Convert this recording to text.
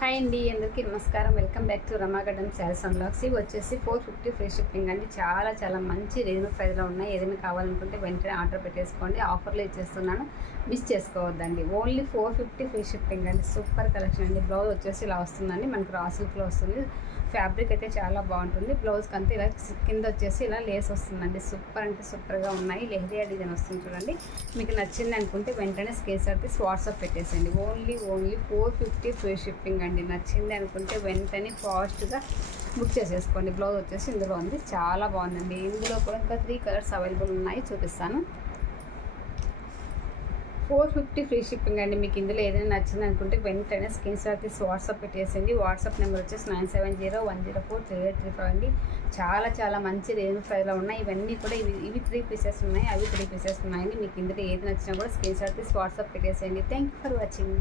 Hi అండి, అందరికీ నమస్కారం. Welcome back to Rama garden sarees and blogs. ఇవి వచ్చేసి 450 ఫ్రీ షిప్పింగ్ అండి. చాలా మంచి రీజనబుల్ ప్రైస్లో ఉన్నాయి. ఏదైనా కావాలనుకుంటే వెంటనే ఆర్డర్ పెట్టేసుకోండి. ఆఫర్లో ఇచ్చేస్తున్నాను, మిస్ చేసుకోవద్దండి. ఓన్లీ 450 ఫ్రీ షిప్పింగ్ అండి. సూపర్ కలెక్షన్ అండి. బ్లౌజ్ వచ్చేసి ఇలా వస్తుందండి, మనకు రా సిల్క్లో వస్తుంది. ఫ్యాబ్రిక్ అయితే చాలా బాగుంటుంది. బ్లౌజ్కి అంతా ఇలా కింద వచ్చేసి ఇలా లేస్ వస్తుందండి. సూపర్ అంటే సూపర్గా ఉన్నాయి. లెహరియా డిజైన్ వస్తుంది చూడండి. మీకు నచ్చింది అనుకుంటే వెంటనే స్క్రీన్ షాట్ తీసి వాట్సాప్ పెట్టేసేయండి. ఓన్లీ 450 ఫ్రీ షిప్పింగ్ అండి. నచ్చింది అనుకుంటే వెంటనే ఫాస్ట్గా బుక్ చేసేసుకోండి. బ్లౌజ్ వచ్చేసి ఇందులో ఉంది, చాలా బాగుందండి. ఇందులో కూడా ఇంకా 3 కలర్స్ అవైలబుల్ ఉన్నాయి, చూపిస్తాను. 450 ఫ్రీ షిప్పింగ్ అండి. మీకు ఇందులో ఏదైనా నచ్చింది అనుకుంటే వెంటనే స్క్రీన్ షాట్ తీసి వాట్సాప్ పెట్టేసింది. వాట్సాప్ నెంబర్ వచ్చేసి 9701043835 అండి. చాలా మంచి రేంజ్ ప్రైస్లో ఉన్నాయి. ఇవన్నీ కూడా ఇవి 3 పీసెస్ ఉన్నాయి, అవి 3 పీసెస్ ఉన్నాయండి. మీకు ఇందులో ఏది నచ్చినా కూడా స్క్రీన్ షాట్ తీసి వాట్సాప్ పెట్టేసేయండి. Thank you for watching.